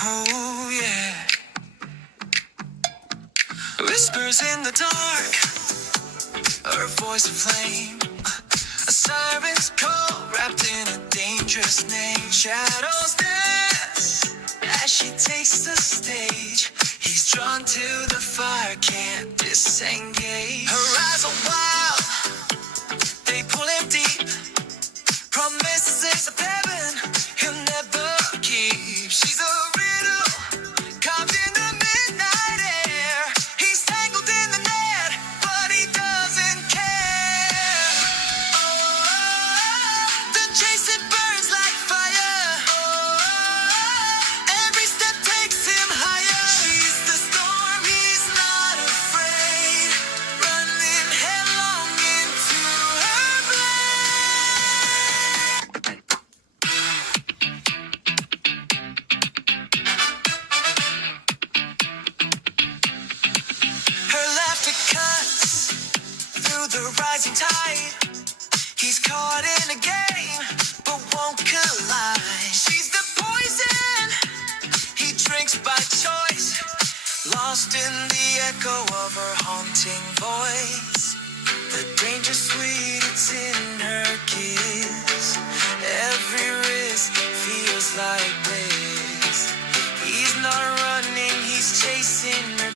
Oh yeah. Whispers in the dark, her voice a flame. A siren's call wrapped in a dangerous name. Shadows dance as she takes the stage. He's drawn to the fire, can't disengage. Her eyes are wild, they pull him deep. Promises of heaven he'll never keep. She's a riddle carved in the midnight air. He's tangled in the net, but he doesn't care. Oh, the chase it burns like fire. Oh, every step takes him higher. She's the storm, he's not afraid. Running headlong into her blade. Her laughter cuts through the rising tide. He's caught in a game, but won't collide. She's the poison he drinks by choice, lost in the echo of her haunting voice. The danger sweet.